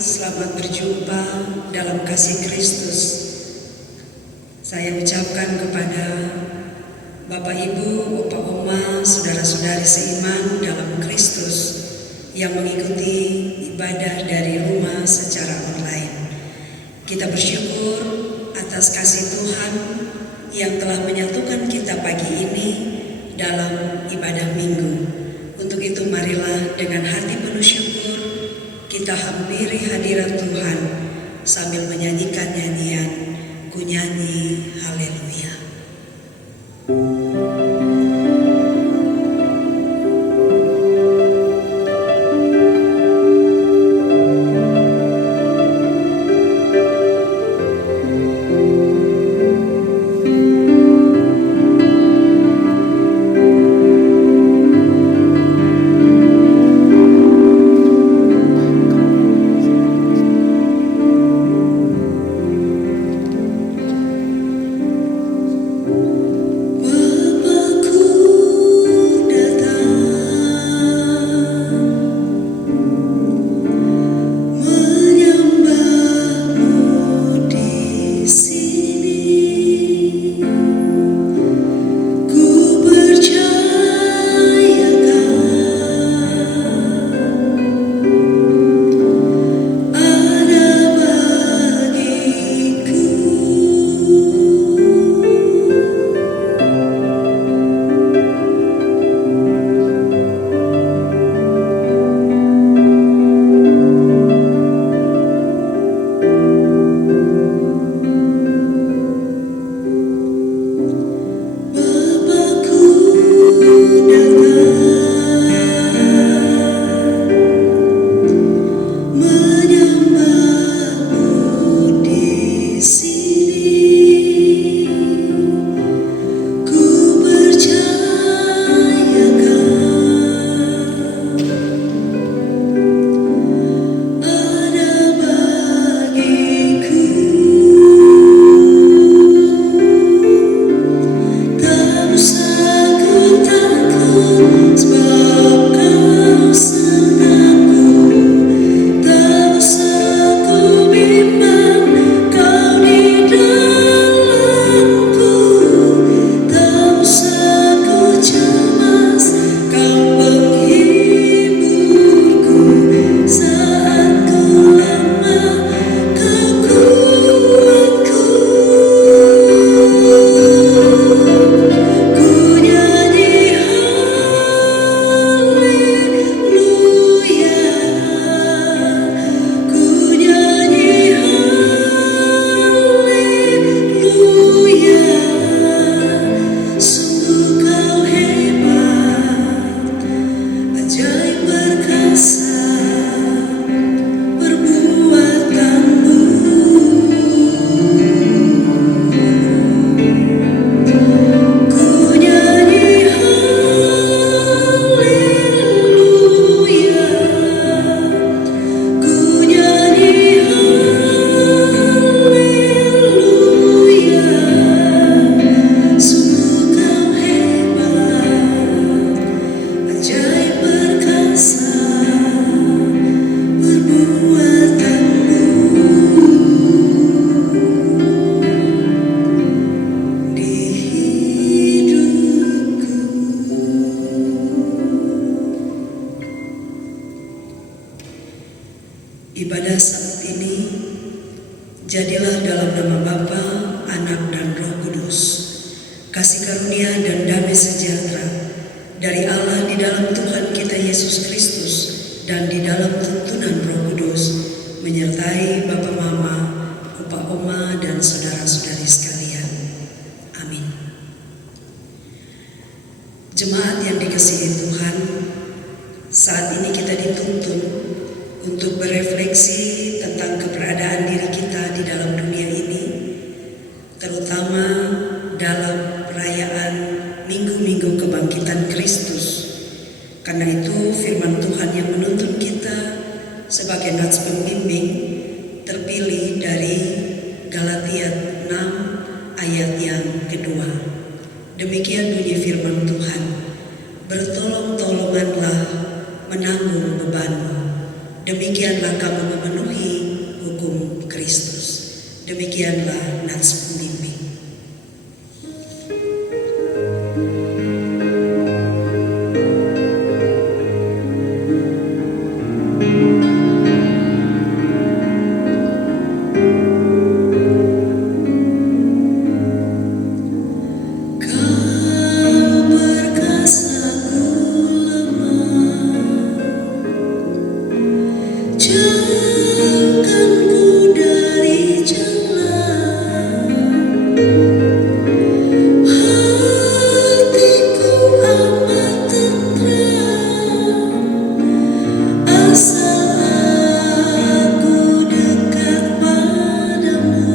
selamat berjumpa dalam kasih Kristus. Saya ucapkan kepada Bapak Ibu, Opa Oma, saudara-saudari seiman dalam Kristus yang mengikuti ibadah dari rumah secara online. Kita bersyukur atas kasih Tuhan yang telah menyatukan kita pagi ini dalam ibadah minggu. Untuk itu marilah dengan hati penuh syukur kita hampiri hadirat Tuhan sambil menyanyikan nyanyian Ku Nyanyi Haleluya. Ibadah saat ini jadilah dalam nama Bapa, Anak dan Roh Kudus. Kasih karunia dan damai sejahtera dari Allah di dalam Tuhan kita Yesus Kristus dan di dalam tuntunan Roh Kudus menyertai Bapa Mama, Opa Oma dan saudara-saudari sekalian. Amin. Jemaat yang dikasihi Tuhan, saat ini kita dituntun untuk berefleksi tentang keberadaan diri kita di dalam dunia ini, terutama dalam perayaan Minggu-Minggu Kebangkitan Kristus. Karena itu firman Tuhan yang menuntun kita sebagai nats pembimbing terpilih dari Galatia 6 ayat yang kedua. Demikian bunyi firman Tuhan, bertolong-tolonganlah menanggung bebanmu, demikianlah kamu memenuhi hukum Kristus. Demikianlah nats pembimbing. Jauhkanku dari jalan, hatiku amat tenteram, asal aku dekat padamu.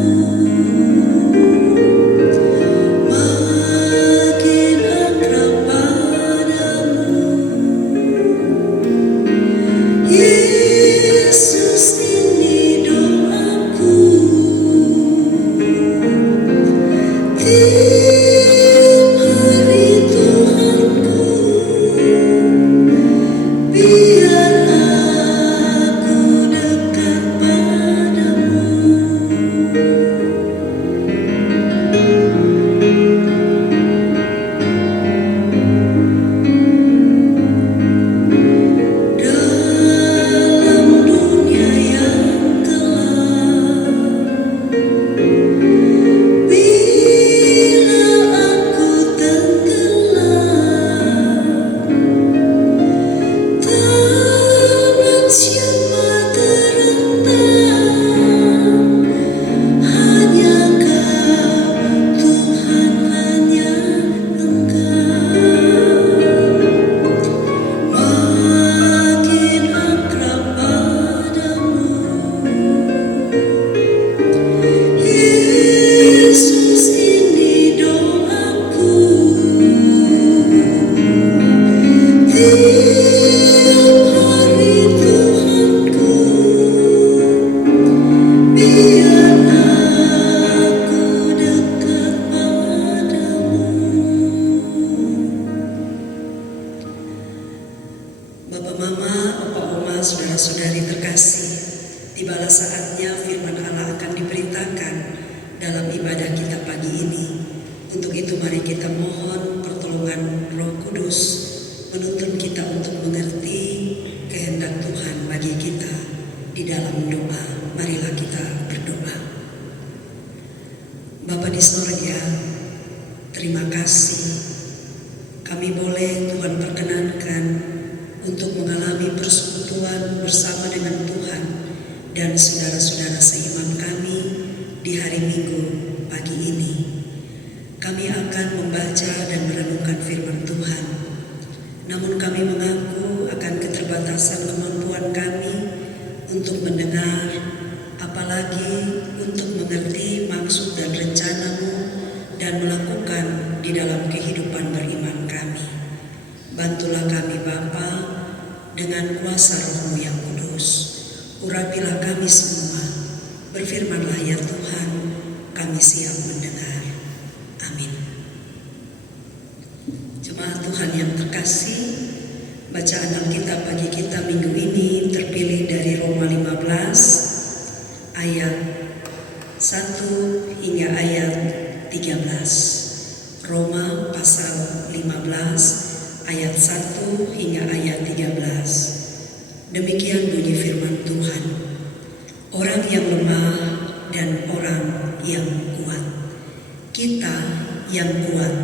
Makin akrab padamu, Yesus, ini doaku. Tiap hari Tuhanku, biar aku dekat padamu. Dalam dunia yang gelap, bila aku tenggelam, tangan siapa terentang, hanya Kau Tuhan, hanya Engkau. Makin akrab padamu, Yesus, ini doaku. Tiap hari Tuhanku, biar aku dekat padamu. Bapak, Mama, Opa, Oma, saudara-saudari terkasih, tibalah saatnya firman Allah akan diberitakan dalam ibadah kita pagi ini. Untuk itu mari kita mohon pertolongan Roh Kudus menuntun kita untuk mengerti kehendak Tuhan bagi kita di dalam doa. Marilah kita berdoa. Bapa di sorga, terima kasih kami boleh Tuhan perkenankan untuk mengalami persekutuan bersama dengan Tuhan dan saudara-saudara seiman kami di hari Minggu pagi ini. Kami akan membaca dan merenungkan firman Tuhan. Namun kami mengaku akan keterbatasan kemampuan kami untuk mendengar, apalagi untuk mengerti maksud dan rencana-Mu dan melakukan di dalam kehidupan beriman kami. Bantulah kami Bapa dengan kuasa Roh-Mu yang kudus. Urapilah kami semua. Berfirmanlah ya Tuhan, kami siap mendengar. Amin. Jemaat Tuhan yang terkasih, bacaan Alkitab bagi kita minggu ini terpilih dari Roma 15 ayat 1 hingga ayat 13. Roma pasal 15 ayat 1 hingga ayat 13. Demikian bunyi firman Tuhan. Orang yang lemah dan orang yang kuat. Kita yang kuat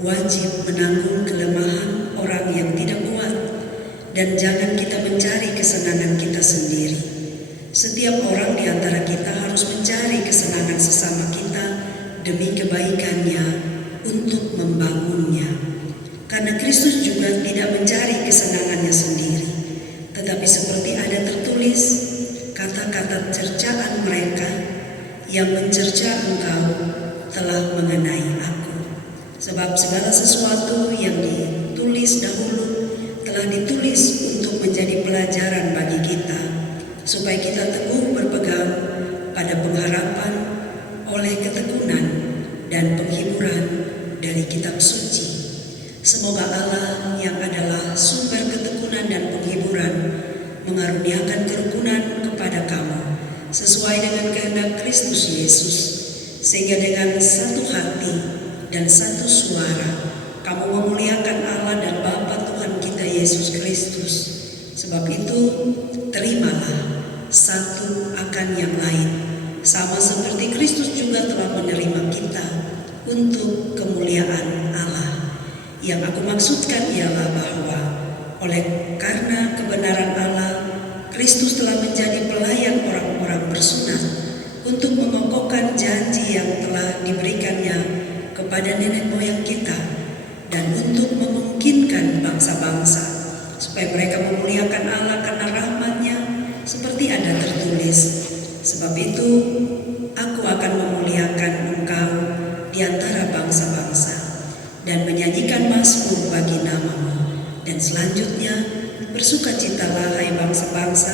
wajib menanggung kelemahan orang yang tidak kuat, dan jangan kita mencari kesenangan kita sendiri. Setiap orang di antara kita harus mencari kesenangan sesama kita demi kebaikannya untuk membangunnya. Karena Kristus juga tidak mencari kesenangannya sendiri, tetapi seperti ada tertulis, kata-kata cercaan mereka yang mencerca engkau telah mengenai aku. Sebab segala sesuatu yang ditulis dahulu telah ditulis untuk menjadi pelajaran bagi kita, supaya kita teguh berpegang pada pengharapan oleh ketekunan dan penghiburan dari kitab suci. Semoga Allah yang adalah sumber ketekunan dan penghiburan mengaruniakan kerukunan kepada kamu sesuai dengan kehendak Kristus Yesus, sehingga dengan satu hati dan satu suara kamu memuliakan Allah dan Bapa Tuhan kita Yesus Kristus. Sebab itu terimalah satu akan yang lain, sama seperti Kristus juga telah menerima kita untuk kemuliaan Allah. Yang aku maksudkan ialah bahwa oleh karena kebenaran Allah, Kristus telah menjadi pelayan orang-orang bersunat untuk mengokohkan janji yang telah diberikannya kepada nenek moyang kita, dan untuk memungkinkan bangsa-bangsa supaya mereka memuliakan Allah karena rahmat-Nya, seperti ada tertulis, sebab itu aku akan memuliakan engkau di antara bangsa-bangsa dan menyanyikan mazmur bagi nama-Mu. Dan selanjutnya, bersukacitalah hai bangsa-bangsa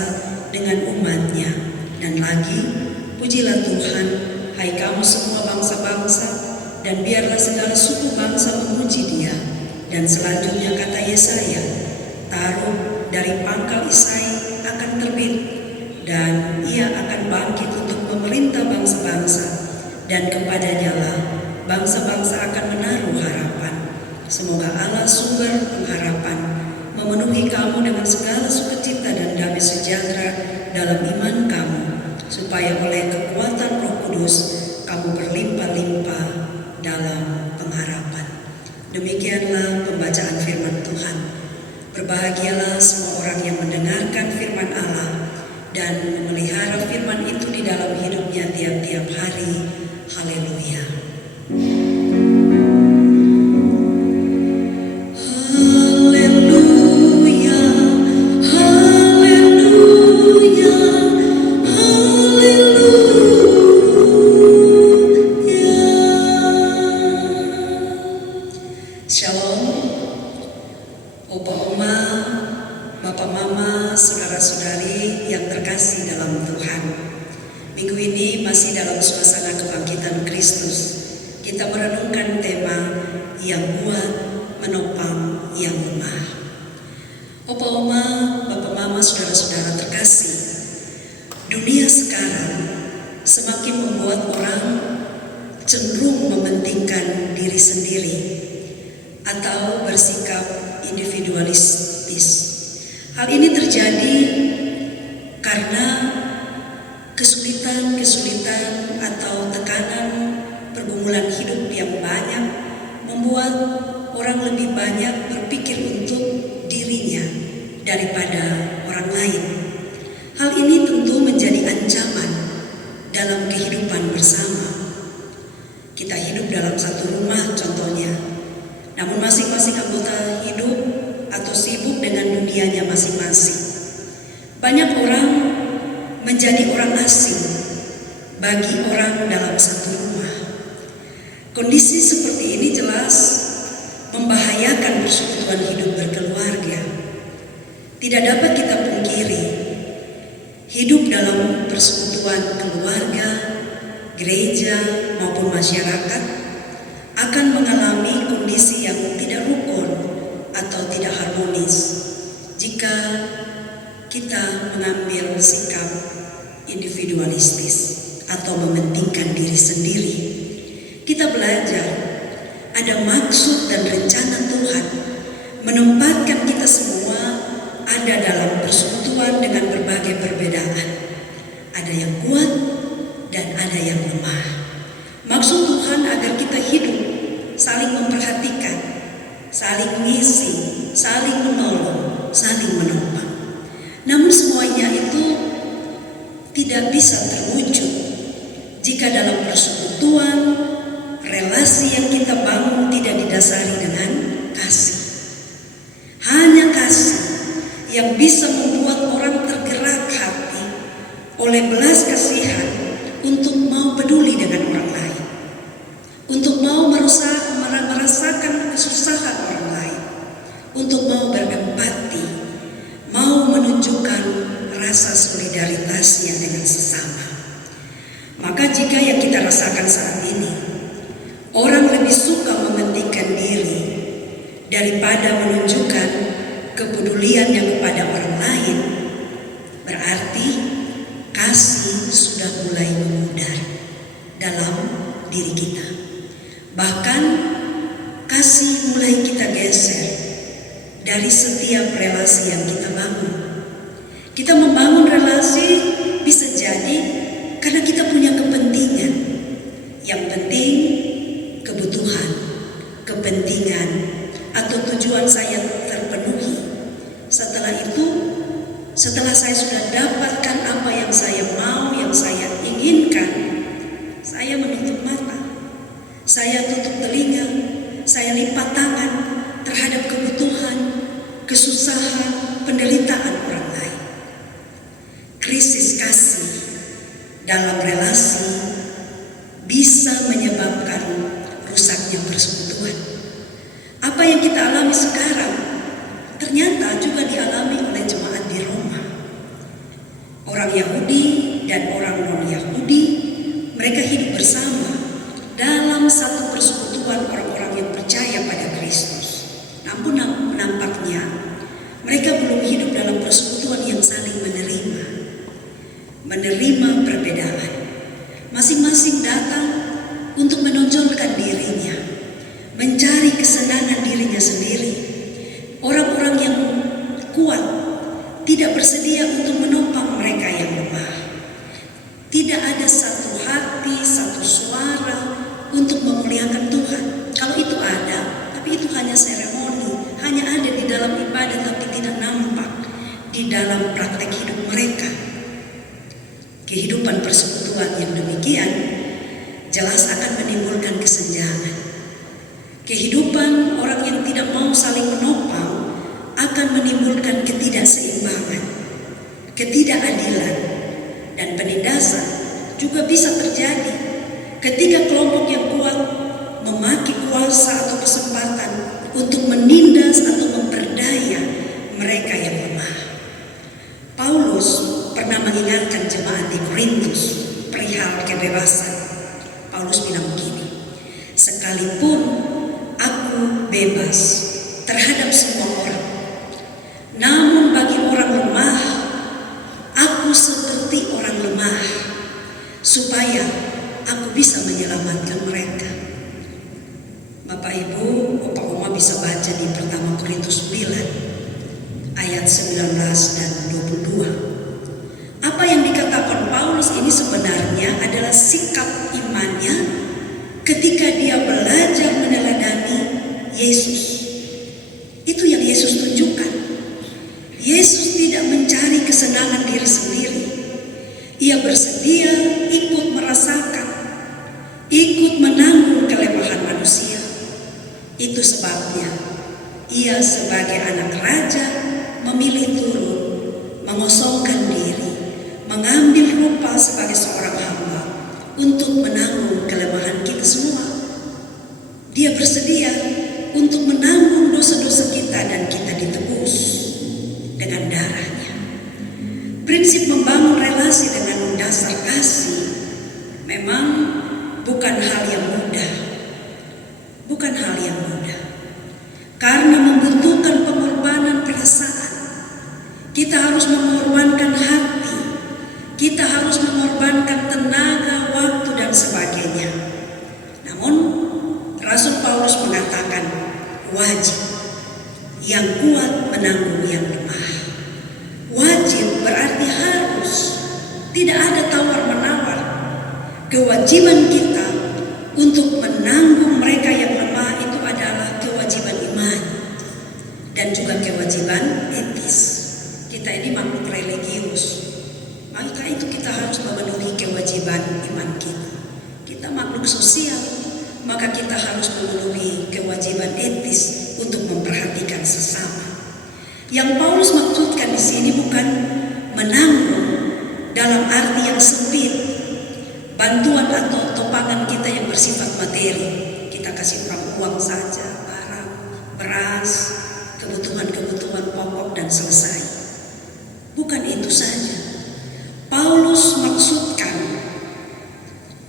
dengan umat-Nya. Dan lagi, pujilah Tuhan hai kamu semua bangsa-bangsa, dan biarlah segala suku bangsa memuji Dia. Dan selanjutnya kata Yesaya, taruh dari pangkal Isai akan terbit, dan Ia akan bangkit untuk memerintah bangsa-bangsa, dan kepadanya lah bangsa-bangsa akan menaruh harapan. Semoga Allah sumber pengharapan memenuhi kamu dengan segala sukacita dan damai sejahtera dalam iman kamu, supaya oleh kekuatan Roh Kudus kamu berlimpah-limpah dalam pengharapan. Demikianlah pembacaan firman Tuhan. Berbahagialah semua orang yang mendengarkan firman Allah dan memelihara firman itu di dalam hidupnya tiap-tiap hari. Haleluya. Haleluya, haleluya, haleluya. Shalom, Opa Oma, Bapak Mama, saudara-saudari yang terkasih dalam Tuhan. Minggu ini masih dalam suasana kebangkitan Kristus. Kita merenungkan tema yang kuat menopang yang lemah. Opa Oma, Bapak Mama, saudara-saudara terkasih, dunia sekarang semakin membuat orang cenderung mementingkan diri sendiri atau bersikap individualistis. Hal ini terjadi karena kesulitan atau tekanan pergumulan hidup yang banyak membuat orang lebih banyak berpikir untuk dirinya daripada orang lain. Hal ini tentu menjadi ancaman dalam kehidupan bersama. Kita hidup dalam satu rumah contohnya, namun masing-masing anggota hidup atau sibuk dengan dunianya masing-masing. Banyak orang menjadi orang asing bagi orang dalam satu rumah. Kondisi seperti ini jelas membahayakan persekutuan hidup berkeluarga. Tidak dapat kita pungkiri, hidup dalam persekutuan keluarga, gereja maupun masyarakat akan mengalami kondisi yang tidak rukun atau tidak harmonis jika kita mengambil sikap individualistis atau mementingkan diri sendiri. Kita belajar ada maksud dan rencana Tuhan menempatkan kita semua ada dalam persekutuan dengan berbagai perbedaan. Ada yang kuat dan ada yang lemah. Maksud Tuhan agar kita hidup saling memperhatikan, saling mengisi, saling menolong, saling menopang. Namun semuanya itu tidak bisa terwujud jika dalam persekutuan relasi yang kita bangun tidak didasari dengan kasih. Hanya kasih yang bisa membuat orang tergerak hati oleh belas kasihan untuk mau peduli dengan orang lain, untuk mau merasakan kesusahan orang lain, untuk mau berempati, mau menunjukkan rasa solidaritasnya dengan sesama. Maka jika yang kita rasakan saat ini, orang lebih suka mementingkan diri daripada menunjukkan kepeduliannya kepada orang lain, Bahkan kasih mulai kita geser dari setiap relasi yang kita bangun. Kita membangun relasi bisa jadi karena kita punya kepentingan. Yang penting kebutuhan, kepentingan, atau tujuan saya terpenuhi. Setelah itu, setelah saya sudah dapatkan apa yang saya mau, yang saya inginkan, saya menutup mata, saya tutup telinga, saya lipat tangan terhadap kebutuhan, kesusahan, penderitaan orang lain. Krisis kasih dalam relasi bisa menyebabkan rusaknya persekutuan. Apa yang kita alami sekarang ternyata juga dialami oleh jemaat di Roma. Orang Yahudi dan orang non-Yahudi, mereka hidup bersama dalam satu persekutuan orang-orang yang percaya pada Kristus. Namun nampaknya mereka belum hidup dalam persekutuan yang saling menerima perbedaan. Masing-masing datang untuk menonjolkan dirinya, mencari kesenangan dirinya sendiri. Orang-orang yang kuat tidak bersedia untuk menopang mereka yang lemah. Tidak ada satu hati, satu suara untuk memuliakan Tuhan. Kalau itu ada, tapi itu hanya seremoni, hanya ada di dalam ibadah tapi tidak nampak di dalam praktek hidup mereka. Kehidupan persekutuan yang demikian jelas akan menimbulkan kesenjangan. Kehidupan orang yang tidak mau saling menopang akan menimbulkan ketidakseimbangan, ketidakadilan, dan penindasan juga bisa terjadi ketika kelompok yang kuat memiliki kuasa atau kesempatan untuk menindas atau memperdaya mereka yang lemah. Paulus pernah mengingatkan jemaat di Korintus perihal kebebasan. Paulus bilang begini, sekalipun aku bebas terhadap semua orang, namun bagi orang lemah, aku seperti orang lemah, supaya aku bisa menyelamatkan mereka. Bapak Ibu, Opa Oma bisa baca di pertama Korintus 9 ayat 19 dan 22. Apa yang dikatakan Paulus ini sebenarnya adalah sikap imannya ketika dia belajar meneladani Yesus. Itu yang Yesus tunjukkan. Yesus tidak mencari kesenangan diri sendiri. Ia bersedia ikut merasakan, ikut menanggung kelemahan manusia. Itu sebabnya ia sebagai anak raja memilih turun, mengosongkan diri, mengambil rupa sebagai seorang hamba untuk menanggung kelemahan kita semua. Dia bersedia untuk menanggung dosa-dosa kita dan kita ditebus dengan darahnya. Prinsip membangun relasi dengan dasar kasih memang bukan hal yang mudah. Bukan hal yang mudah. Karena membutuhkan pengorbanan perasaan. Kita harus mengorbankan hati. Kita harus mengorbankan tenaga, waktu, dan sebagainya. Namun, Rasul Paulus mengatakan wajib. Yang kuat menanggung yang lemah. Wajib berarti harus. Tidak ada tawar-menawar. Kewajiban kita untuk menanggung mereka yang lemah itu adalah kewajiban iman dan juga kewajiban etis. Kita ini makhluk religius, maka itu kita harus memenuhi kewajiban iman kita. Kita makhluk sosial, maka kita harus memenuhi kewajiban etis untuk memperhatikan sesama. Yang Paulus maksudkan di sini bukan menanggung dalam arti yang sempit, bantuan atau topangan kita yang bersifat materi. Kita kasih orang uang saja, barang, beras, kebutuhan-kebutuhan pokok dan selesai. Bukan itu saja. Paulus maksudkan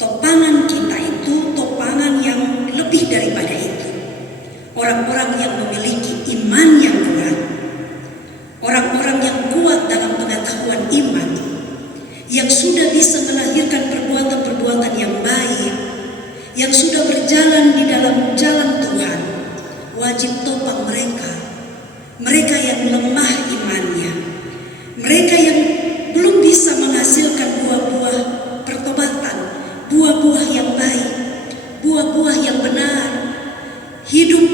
topangan kita itu topangan yang lebih daripada itu. Orang-orang yang memiliki iman yang kuat, orang-orang yang kuat dalam pengetahuan iman, yang sudah bisa melahirkan perbuatan-perbuatan yang baik, yang sudah berjalan di dalam dalam jalan Tuhan wajib topang mereka yang lemah imannya, mereka yang belum bisa menghasilkan buah-buah pertobatan, buah-buah yang baik, buah-buah yang benar, hidup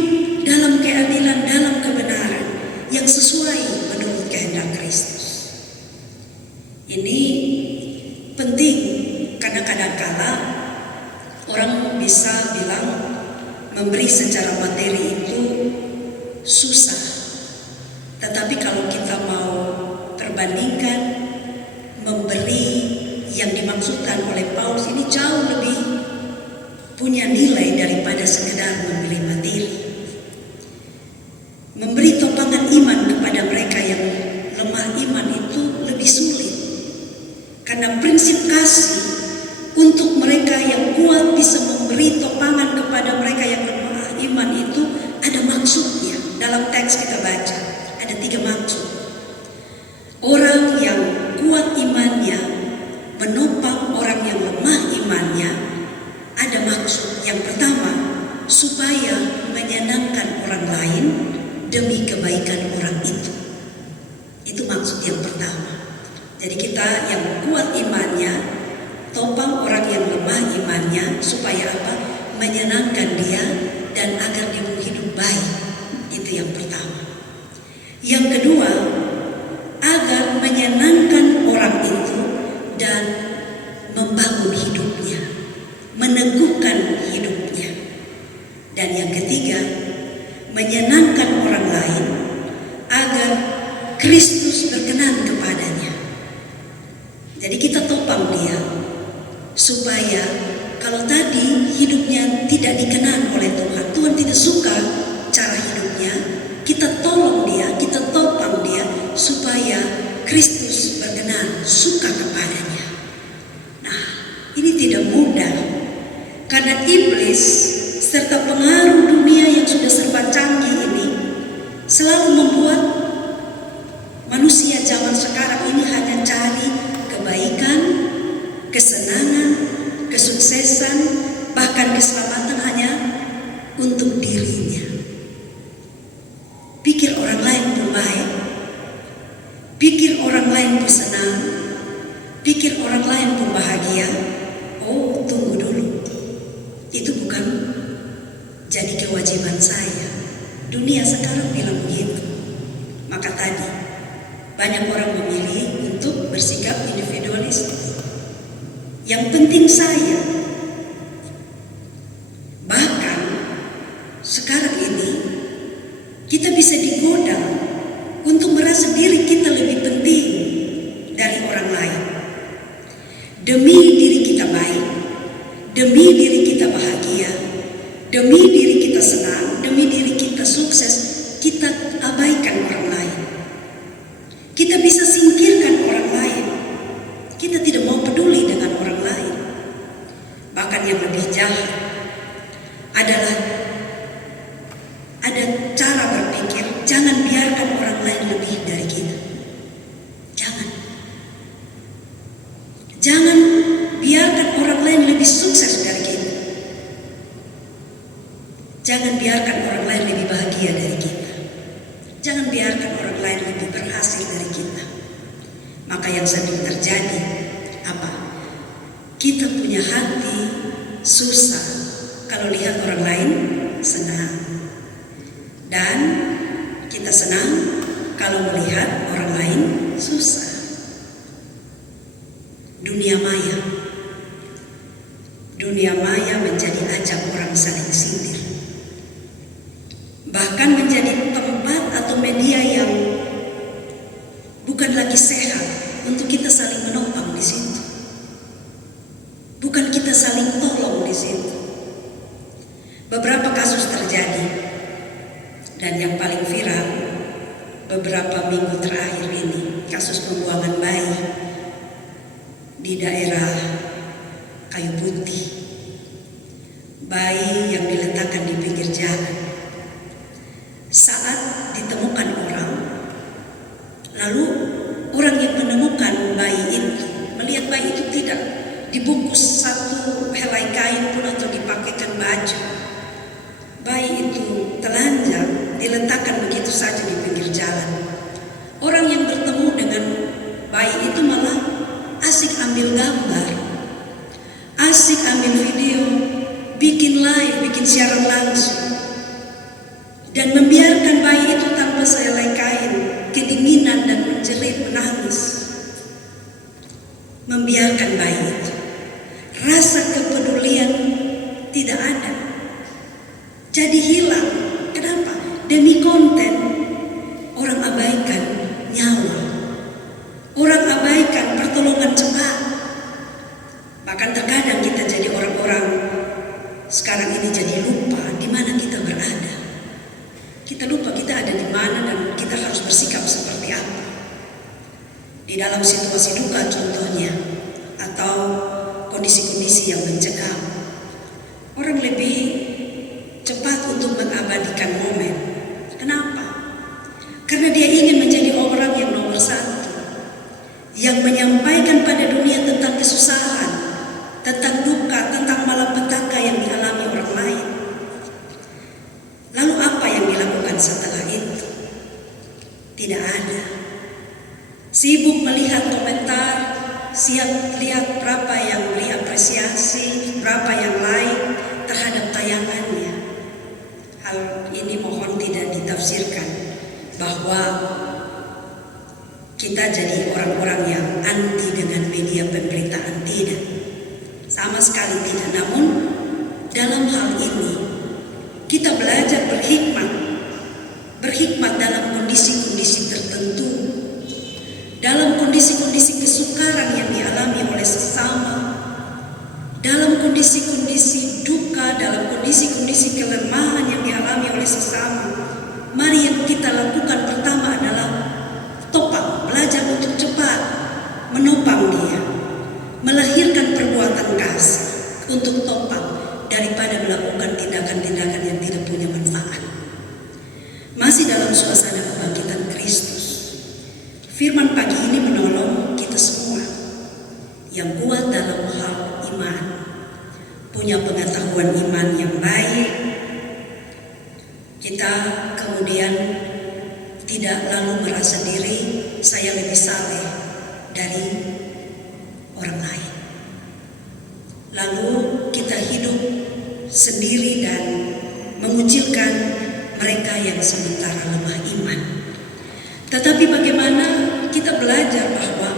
dalam keadilan, dalam kebenaran yang sesuai menurut kehendak Kristus. Ini penting karena kadang-kala orang bisa bilang memberi secara materi itu susah. Tetapi kalau kita mau perbandingkan, memberi yang dimaksudkan oleh Paulus ini jauh lebih punya nilai daripada sekedar memberi materi. Memberi topangan iman kepada mereka yang lemah iman itu lebih sulit. Karena prinsip kasih untuk mereka yang kuat bisa memberi topangan kepada mereka yang lemah iman itu ada maksudnya. Dalam teks kita baca ada 3 maksud. Orang yang kuat imannya menopang orang yang lemah imannya ada maksud. Yang pertama, supaya menyenangkan orang lain demi kebaikan orang itu. Itu maksud yang pertama. Jadi kita yang kuat imannya topang orang yang lemah imannya supaya apa? Menyenangkan dia dan agar dia hidup baik. Itu yang pertama. Yang kedua, agar menyenangkan orang itu dan membangun hidupnya, meneguhkan hidupnya. Dan yang ketiga, menyenangkan orang lain agar Kristus berkenan kepadanya. Jadi kita topang dia supaya kalau tadi hidupnya tidak dikenan oleh Tuhan, Tuhan tidak suka cara hidupnya, kita tolong dia, kita topang dia supaya Kristus berkenan, suka kepadanya. Nah, ini tidak mudah karena iblis serta pengaruh dunia yang sudah serba canggih ini selalu membuat manusia zaman sekarang ini hanya cari kebaikan, kesenangan, kesuksesan, bahkan keselamatan hanya untuk dirinya. Pikir orang lain pun baik, pikir orang lain pun senang, pikir orang lain pun bahagia. Oh, tunggu dulu, itu bukan jadi kewajiban saya. Dunia sekarang bilang begitu. Maka tadi banyak orang memilih untuk bersikap individualistis. Yang penting saya. Bahkan sekarang ini kita bisa digoda untuk merasa diri kita lebih penting dari orang lain. Demi diri kita baik, demi diri kita bahagia, demi diri kita senang, demi diri kita sukses, kita abaikan orang lain. Kita bisa singkirkan orang lain. Kita tidak mau peduli dengan orang lain. Bahkan yang lebih jahat adalah ada cara berpikir, jangan biarkan orang lain lebih dari kita. Jangan biarkan orang lain lebih sukses dari kita. Jangan biarkan orang lain lebih bahagia dari kita. Jangan biarkan orang lain lebih berhasil dari kita. Maka yang sering terjadi apa? Kita punya hati susah kalau lihat orang lain senang. Dan kita senang kalau melihat orang lain susah. Dunia maya menjadi ajang orang saling sindir. Bahkan menjadi tempat atau media yang bukan lagi sehat untuk kita saling menopang di situ. Bukan kita saling tolong di situ. Beberapa kasus terjadi dan yang paling viral beberapa minggu terakhir ini, kasus pembuangan bayi di daerah Kayu Putih. Bayi yang diletakkan di pinggir jalan. Saat ditemukan orang, lalu orang yang menemukan bayi itu melihat bayi itu tidak dibungkus satu helai kain pun atau dipakaikan baju. bayi itu telanjang diletakkan begitu saja di pinggir jalan. Orang yang bertemu dengan bayi itu malah asik ambil gambar, asik ambil video, bikin live, bikin siaran langsung, dan membiarkan bayi itu tanpa sehelai kain, kedinginan dan menjerit menangis. Membiarkan bayi itu, rasa kepedulian tidak ada, jadi hilang. Kenapa? Demi konten. Orang abaikan nyawa, orang abaikan pertolongan cepat. Bahkan terkadang kita jadi orang-orang sekarang ini jadi lupa di mana kita berada. Kita lupa kita ada di mana dan kita harus bersikap seperti apa di dalam situasi duka contohnya, atau kondisi-kondisi yang mencekam. Orang lebih cepat untuk mengabadikan momen. Kenapa? Karena dia ingin menjadi orang yang nomor satu, yang menyampaikan pada dunia tentang kesusahan, tentang duka, tentang malapetaka yang dialami orang lain. Lalu apa yang dilakukan setelah itu? Tidak ada. Sibuk melihat komentar, siap lihat berapa yang beri apresiasi, berapa yang like terhadap tayangannya. Hal ini mohon tidak ditafsirkan bahwa kita jadi orang-orang yang anti dengan media pemberitaan. Tidak, sama sekali tidak. Namun dalam hal ini kita belajar berhikmat dalam kondisi-kondisi tertentu, dalam kondisi-kondisi kesukaran yang dialami oleh sesama, dalam kondisi-kondisi duka, dalam kondisi-kondisi kelemahan yang dialami oleh sesama. Mari yang kita lakukan pertama adalah topang, belajar untuk cepat menopang dia, melahirkan perbuatan kasih untuk topang daripada melakukan tindakan-tindakan yang tidak punya manfaat. Masih dalam suasana kebangkitan Kristus, firman pagi ini menolong kita semua yang kuat dalam hal iman, punya pengetahuan iman yang baik. Kita kemudian tidak lalu merasa diri saya lebih saleh dari orang lain. Lalu kita hidup sendiri dan mengucilkan mereka yang sementara lemah iman. Tetapi bagaimana kita belajar bahwa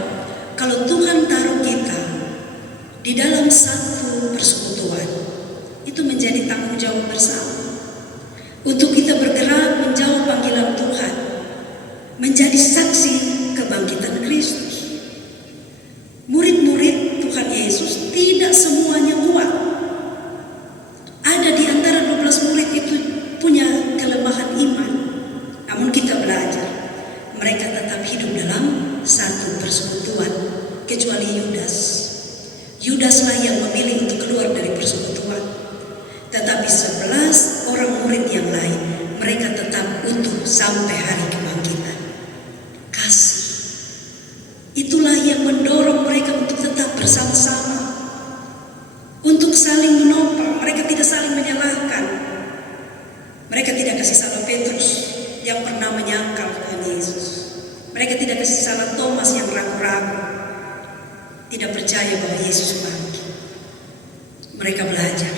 kalau Tuhan taruh kita di dalam satu persekutuan, itu menjadi tanggung jawab bersama untuk kita bergerak menjawab panggilan Tuhan, menjadi saksi kebangkitan Kristus. Murid-murid Tuhan Yesus tidak semuanya kuat. Ada di antara 12 murid itu punya kelemahan iman. Namun kita belajar, mereka tetap hidup dalam satu persekutuan, kecuali Yudas. Yudaslah yang memilih untuk keluar dari persekutuan. Tetapi 11 orang murid yang lain, mereka tetap utuh sampai hari kebangkitan. Kasih, itulah yang mendorong mereka untuk tetap bersama-sama, untuk saling menopang. Mereka tidak saling menyalahkan. Mereka tidak kasih salah Petrus yang pernah menyangkal Tuhan Yesus. Mereka tidak kasih salah Thomas yang ragu-ragu, tidak percaya bahwa Yesus bangkit. Mereka belajar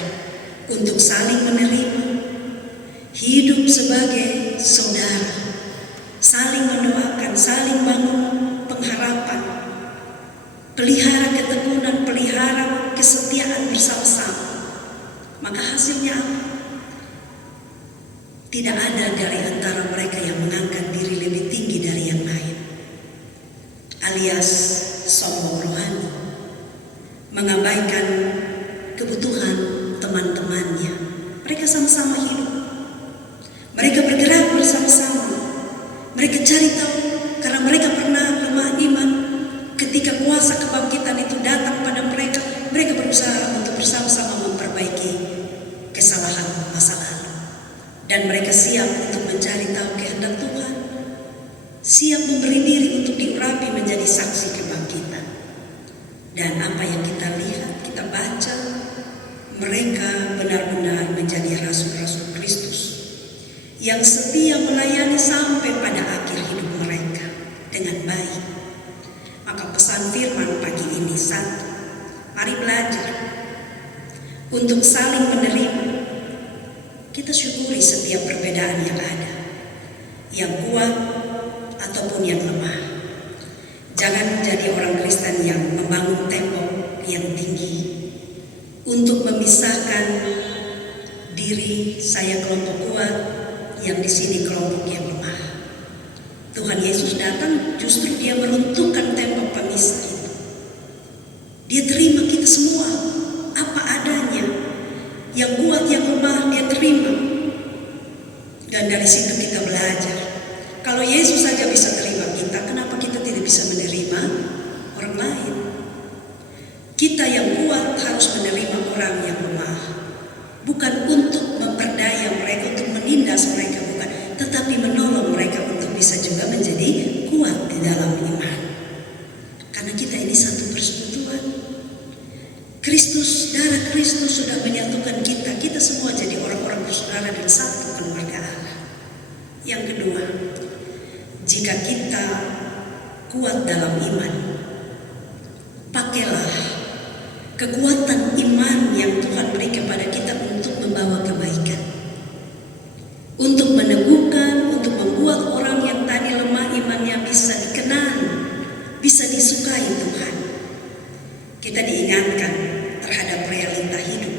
untuk saling menerima, hidup sebagai saudara, saling mendoakan, saling bangun pengharapan, pelihara ketekunan, pelihara kesetiaan bersama-sama. Maka hasilnya apa? Tidak ada dari antara mereka yang mengangkat diri lebih tinggi dari yang lain, alias sombong rohani, mengabaikan kebutuhan teman-temannya. Mereka sama-sama hidup, mereka bergerak bersama-sama, mereka cari tahu karena mereka pernah lemah iman. Ketika kuasa kebangkitan itu datang pada mereka, mereka berusaha untuk bersama-sama memperbaiki kesalahan masa lalu. Dan mereka siap untuk mencari tahu kehendak Tuhan, siap memberi diri untuk diurapi menjadi saksi kebangkitan. Dan apa yang kita lihat, kita baca, mereka benar-benar menjadi rasul-rasul Kristus yang setia melayani sampai pada akhir hidup mereka dengan baik. Maka pesan firman pagi ini satu, mari belajar untuk saling menerima. Kita syukuri setiap perbedaan yang ada, yang kuat ataupun yang lemah. Jangan menjadi orang Kristen yang membangun tembok yang tinggi untuk memisahkan diri, saya kelompok kuat, yang di sini kelompok yang lemah. Tuhan Yesus datang justru dia meruntuhkan tembok pemisah itu. Dia terima kita semua apa adanya, yang kuat yang lemah dia terima. Dan dari situ kita belajar. Kalau Yesus saja bisa terima kita, kenapa kita tidak bisa menerima orang lain? Kita yang kuat harus menerima orang yang lemah. Bukan untuk memperdaya mereka, untuk menindas mereka, bukan. Tetapi menolong mereka untuk bisa juga menjadi kuat di dalam iman. Karena kita ini satu persekutuan. Kristus, darah Kristus sudah menyatukan kita. Kita semua jadi orang-orang bersaudara dan satu keluarga Allah. Yang kedua, jika kita kuat dalam iman, pakailah kekuatan iman yang Tuhan beri kepada kita untuk membawa kebaikan, untuk meneguhkan, untuk membuat orang yang tadi lemah imannya bisa dikenal, bisa disukai Tuhan. Kita diingatkan terhadap realita hidup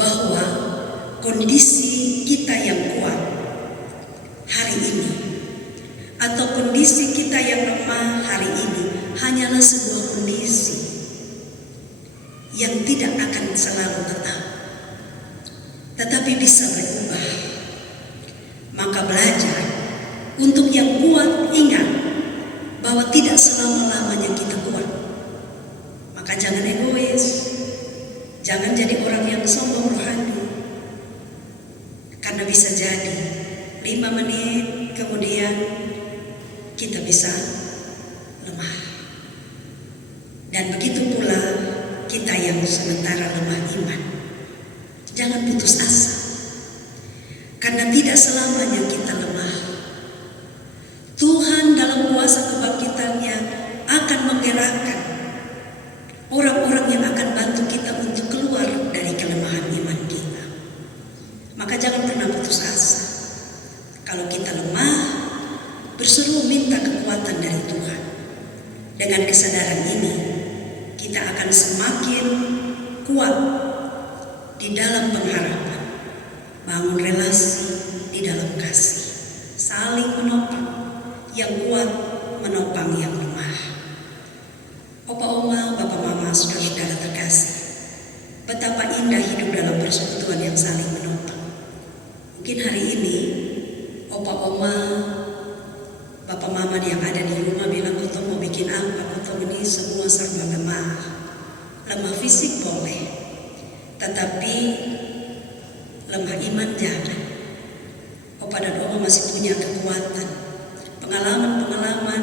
bahwa kondisi kita yang kuat hari ini atau kondisi kita yang lemah hari ini hanyalah sebuah kondisi yang tidak akan selalu tetap, tetapi bisa berubah. Maka belajar untuk yang kuat, ingat bahwa tidak selama-lamanya kita kuat. Maka jangan egois, jangan jadi orang yang sombong rohani, karena bisa jadi 5 menit kemudian kita bisa lemah. Dan begitu pula kita yang sementara lemah iman, jangan putus asa, karena tidak selamanya kita lemah. Tuhan dalam kuasa kebangkitannya akan menggerakkan orang-orang yang akan bantu kita untuk keluar dari kelemahan iman kita. Maka jangan pernah putus asa. Kalau kita lemah, berseru minta kekuatan dari Tuhan. Dengan kesadaran ini, kita akan semakin kuat di dalam pengharapan, bangun relasi di dalam kasih, saling menopang, yang kuat menopang yang lemah. Opa oma, bapak mama, saudara-saudara terkasih, betapa indah hidup dalam persekutuan yang saling menopang. Mungkin hari ini opa oma, bapak mama yang ada di rumah bilang, "Koto mau bikin apa? Koto ini semua serba lemah." Lemah fisik boleh, tetapi lemah iman jangan. Opa dan oma masih punya kekuatan, pengalaman-pengalaman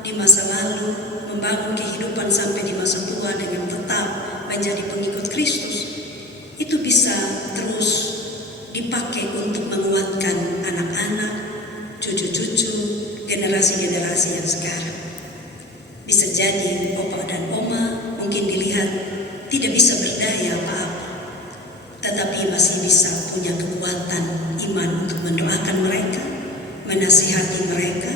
di masa lalu, membangun kehidupan sampai di masa tua dengan tetap menjadi pengikut Kristus. Itu bisa terus dipakai untuk menguatkan anak-anak, cucu-cucu, generasi-generasi yang sekarang. Bisa jadi opa dan oma mungkin dilihat tidak bisa berdaya apa-apa, tetapi masih bisa punya kekuatan iman untuk mendoakan mereka, menasihati mereka,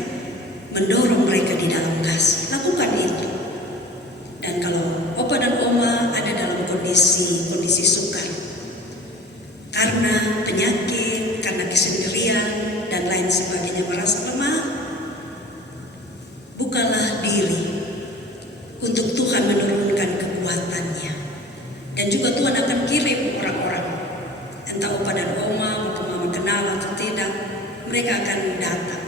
mendorong mereka di dalam kasih. Lakukan itu. Dan kalau opa dan oma ada dalam kondisi sukar, karena penyakit, karena kesendirian dan lain sebagainya, merasa lemah, bukalah diri untuk Tuhan menurunkan kekuatannya. Dan juga Tuhan akan kirim orang-orang, entah opa dan oma, bapak mama kenal atau tidak, mereka akan datang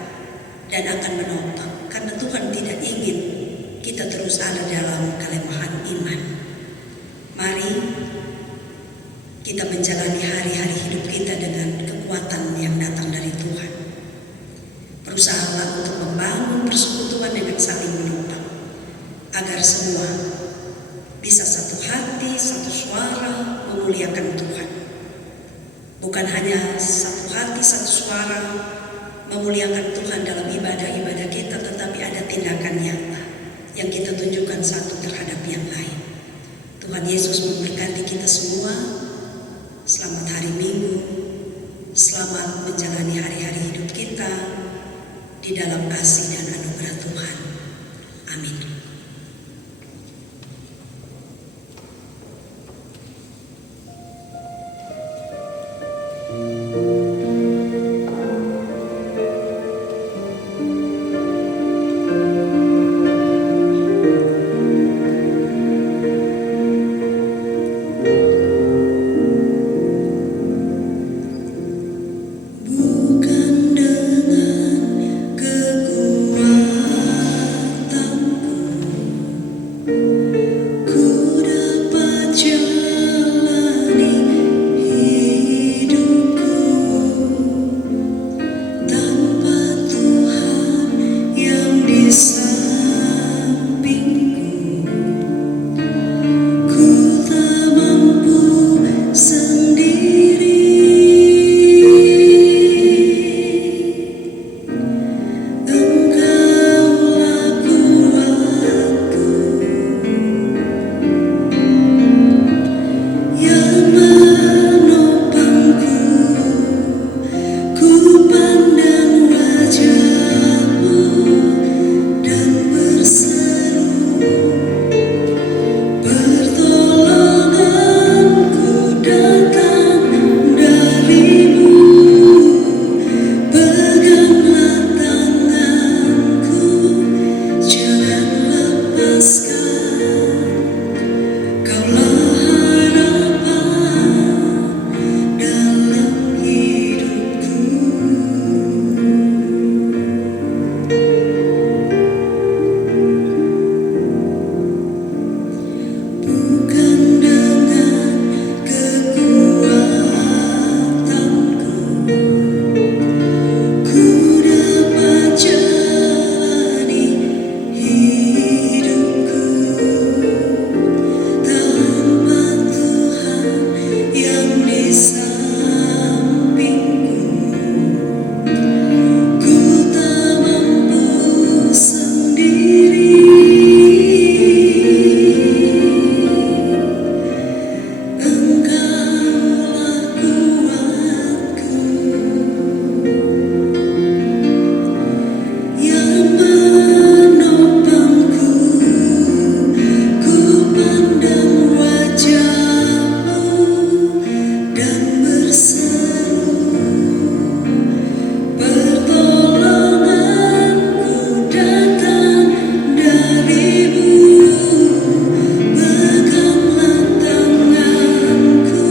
dan akan menopang. Karena Tuhan tidak ingin kita terus ada dalam kelemahan iman. Mari kita menjalani hari-hari hidup kita dengan kekuatan yang datang dari Tuhan. Berusahalah untuk membangun persekutuan dengan saling menopang, agar semua bisa satu hati, satu suara memuliakan Tuhan. Bukan bukan hanya satu hati, satu suara memuliakan Tuhan dalam ibadah-ibadah kita, tetapi ada tindakan nyata yang kita tunjukkan satu terhadap yang lain. Tuhan Yesus memberkati kita semua. Selamat hari Minggu, selamat menjalani hari-hari hidup kita di dalam kasih dan anugerah Tuhan. Amin. Bukan dengan kekuatanku ku dapat jalani hidupku, tanpa Tuhan yang di sampingku ku tak mampu sendiri. Engkaulah kuatku yang menopangku, ku pandang wajah-Mu dan berseru, pertolonganku datang dari-Mu. Peganglah tanganku, jangan lepaskan, Kaulah harapan dalam hidupku. Bukan dengan kekuatanku ku dapat jalani hidupku, tanpa Tuhan yang di sampingku ku tak mampu sendiri. Engkaulah kuatku yang menopangku, ku pandang wajah-Mu dan berseru, pertolonganku datang dari-Mu. Peganglah tanganku,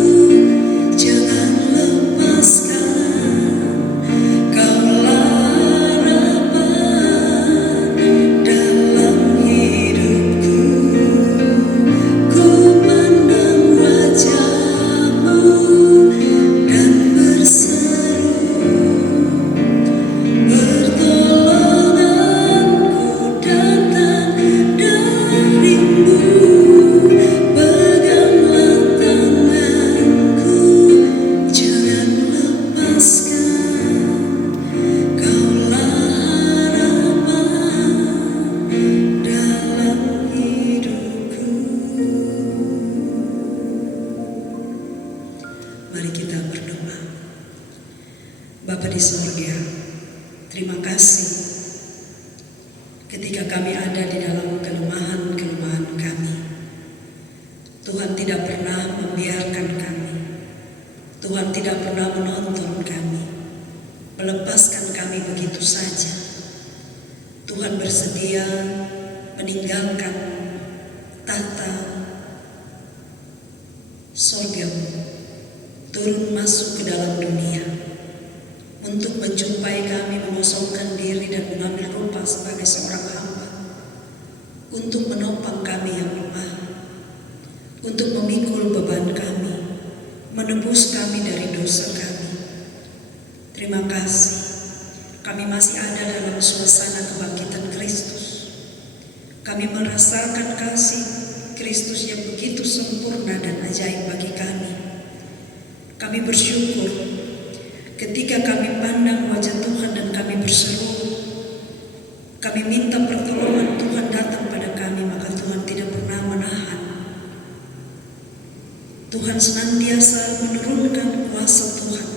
jangan lepaskan, Kaulah harapan dalam hidupku. Ku pandang wajah-Mu dan berseru, pertolonganku datang dari-Mu. Peganglah tanganku, jangan lepaskan, Kaulah harapan dalam hidupku. Mari kita berdoa. Bapa di sorga, terima kasih ketika kami ada di dalam kelemahan-kelemahan kami. Tuhan tidak pernah membiarkan kami. Tuhan tidak pernah menonton kami, melepaskan kami begitu saja. Tuhan bersedia meninggalkan tata sorga-Mu, turun masuk ke dalam dunia untuk menjumpai kami, mengosongkan diri dan mengambil rupa sebagai seorang hamba, untuk menopang kami yang lemah, untuk memikul beban kami, menebus kami dari dosa kami. Terima kasih, kami masih ada dalam suasana kebangkitan Kristus. Kami merasakan kasih Kristus yang begitu sempurna dan ajaib bagi kami. Kami bersyukur ketika kami pandang wajah Tuhan dan kami berseru, kami minta pertolongan Tuhan datang pada kami, maka Tuhan tidak pernah menahan. Tuhan senantiasa menurunkan kuasa Tuhan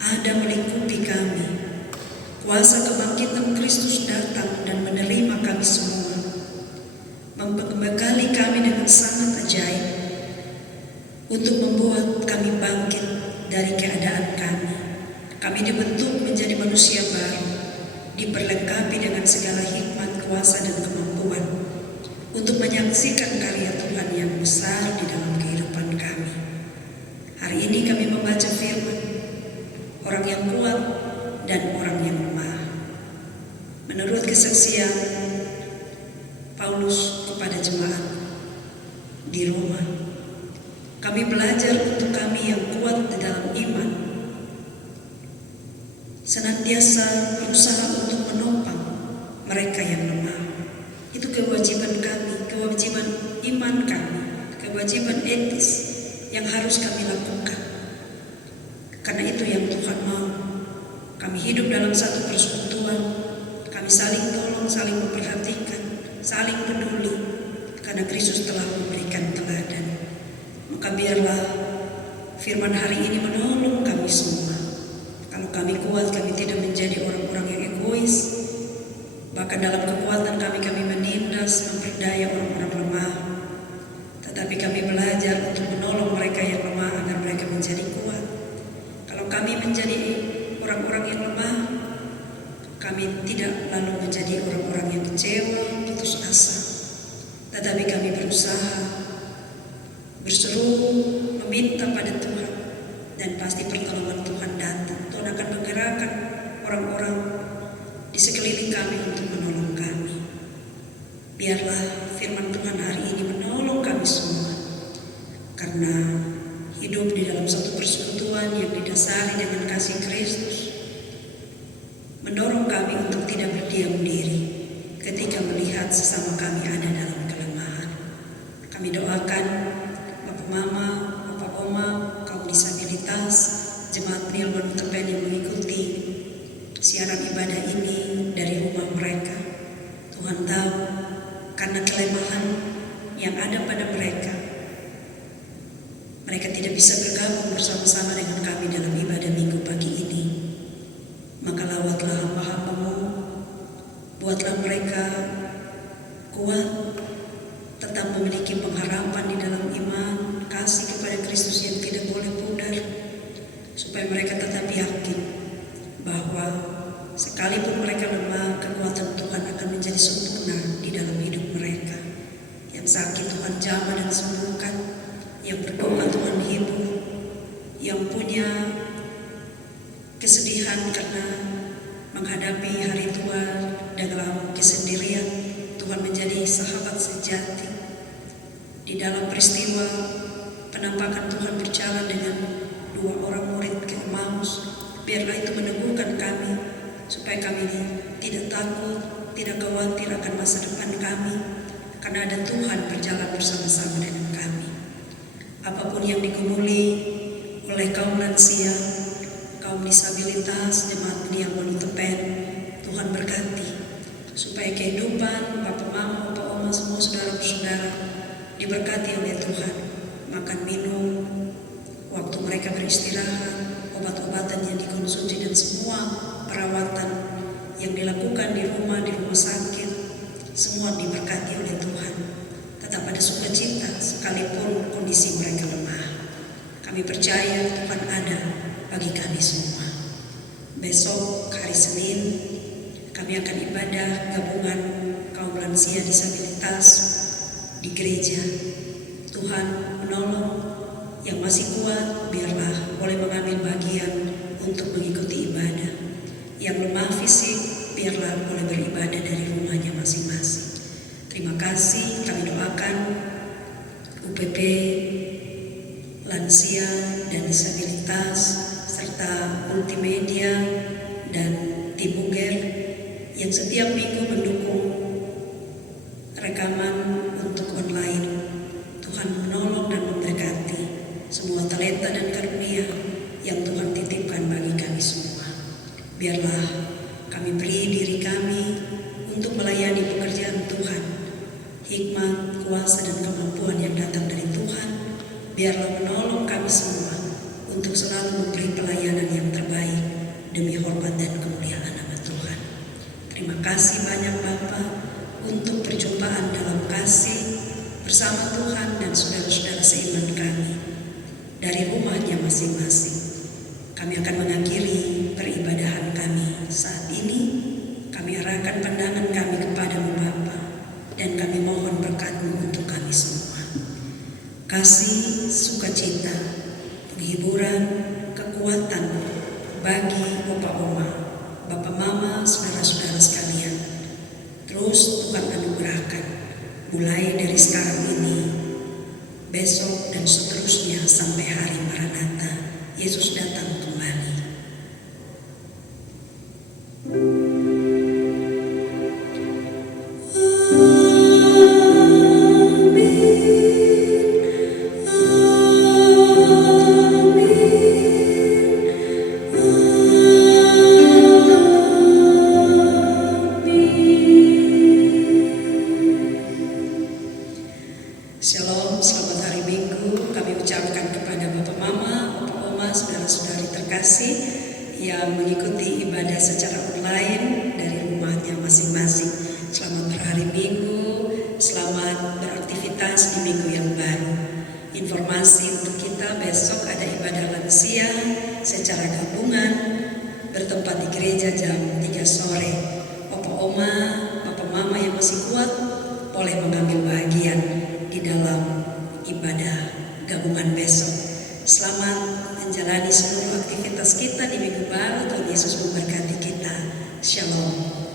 ada melingkupi kami. Kuasa kebangkitan Kristus datang dan menerima kami semua, membekali kami dengan sangat ajaib untuk membuat kami bangkit dari keadaan kami. Kami dibentuk menjadi manusia baru, diperlengkapi dengan segala hikmat, kuasa, dan kemampuan untuk menyaksikan karya Tuhan yang besar di dalam kehidupan kami. Hari ini kami membaca firman, orang yang kuat dan orang yang lemah. Menurut kesaksian Paulus kepada jemaat di Roma, kami belajar untuk kami yang kuat di dalam iman senantiasa berusaha untuk menopang mereka yang lemah. Itu kewajiban kami, kewajiban iman kami, kewajiban etis yang harus kami lakukan. Karena itu yang Tuhan mau. Kami hidup dalam satu persekutuan, kami saling tolong, saling memperhatikan, saling peduli, karena Kristus telah memberikan teladan. Maka biarlah firman hari ini menolong kami semua. Kalau kami kuat, kami tidak menjadi orang-orang yang egois. Bahkan dalam kekuatan kami menindas, memperdaya orang-orang lemah. Tetapi kami belajar untuk menolong mereka yang lemah agar mereka menjadi kuat. Kalau kami menjadi orang-orang yang lemah, kami tidak lalu menjadi orang-orang yang kecewa, putus asa. Tetapi kami berusaha, berseru, meminta pada Tuhan, dan pasti pertolongan Tuhan datang. Tuhan akan menggerakkan orang-orang di sekeliling kami untuk menolong kami. Biarlah firman Tuhan hari ini menolong kami semua, karena hidup di dalam satu persekutuan yang didasari dengan kasih Kristus mendorong kami untuk tidak berdiam diri ketika melihat sesama kami ada dalam kelemahan. Kami doakan Bapak Mama, Bapak Oma, kaum disabilitas, jemaat Peniel Tepen yang mengikuti siaran ibadah ini dari rumah mereka. Tuhan tahu karena kelemahan yang ada pada mereka tidak bisa bergabung bersama-sama dengan kami dalam ibadah minggu pagi ini. Maka lawatlah hamba-hambamu, buatlah mereka kuat, tetap memiliki pengharapan di dalam iman, kasih kepada Kristus yang tidak boleh pudar, supaya mereka tetap yakin bahwa sekalipun mereka lemah, kekuatan Tuhan akan menjadi sempurna di dalam hidup mereka. Yang sakit Tuhan jamah dan sembuhkan, yang berdoa Tuhan hibur, yang punya kesedihan karena menghadapi hari tua dalam kesendirian, Tuhan menjadi sahabat sejati. Di dalam peristiwa penampakan Tuhan berjalan dengan 2 orang murid ke Emmaus, biarlah itu meneguhkan kami supaya kami tidak takut, tidak khawatir akan masa depan kami, karena ada Tuhan berjalan bersama-sama dengan kami. Apapun yang digumuli oleh kaum lansia, kaum disabilitas, jemaat Peniel Tepen, Tuhan berkati supaya kehidupan Bapak Mama, Bapak Oma, semua saudara-saudara diberkati oleh Tuhan. Makan minum, waktu mereka beristirahat, obat-obatan yang dikonsumsi, dan semua perawatan yang dilakukan di rumah sakit, semua diberkati oleh Tuhan. Tetap ada sukacita sekalipun kondisi mereka lemah. Kami percaya Tuhan ada bagi kami semua. Besok hari Senin kami akan ibadah gabungan kaum lansia disabilitas di gereja. Tuhan menolong yang masih kuat, biarlah boleh mengambil bagian untuk mengikuti ibadah. Yang lemah fisik, biarlah boleh beribadah dari rumahnya masing-masing. Terima kasih, kami doakan UPP, lansia dan disabilitas, serta multimedia dan tim UGER yang setiap minggu mendukung rekaman untuk online. Tuhan menolong dan memberkati semua talenta dan karunia yang Tuhan titipkan bagi kami. Biarlah kami beri diri kami untuk melayani pekerjaan Tuhan. Hikmat, kuasa, dan kemampuan yang datang dari Tuhan, biarlah menolong kami semua untuk selalu memberi pelayanan yang terbaik demi hormat dan kemuliaan nama Tuhan. Terima kasih banyak Bapa untuk perjumpaan dalam kasih bersama Tuhan dan saudara-saudara seiman kami dari rumahnya masing-masing. Kami akan mengakhiri peribadahan kami saat ini. Kami arahkan pandangan kami kepadamu Bapa, dan kami mohon berkat-Mu untuk kami semua. Kasih, sukacita, penghiburan, kekuatan bagi Opa Oma, Bapak Mama, saudara-saudara sekalian, terus Tuhan anugerahkan mulai dari sekarang ini, besok dan seterusnya sampai hari Maranatha, Yesus datang kembali. Shalom, selamat hari Minggu. Kami ucapkan kepada Bapak Mama, Opa Oma, saudara-saudari terkasih yang mengikuti ibadah secara online dari rumahnya masing-masing. Selamat berhari Minggu, selamat beraktivitas di minggu yang baru. Informasi untuk kita, besok ada ibadah lansia secara gabungan bertempat di gereja jam 3 sore. Opa Oma, Bapak Mama yang masih kuat boleh mengambil bagian di dalam ibadah gabungan besok. Selamat menjalani seluruh aktivitas kita di minggu baru. Tuhan Yesus memberkati kita. Shalom.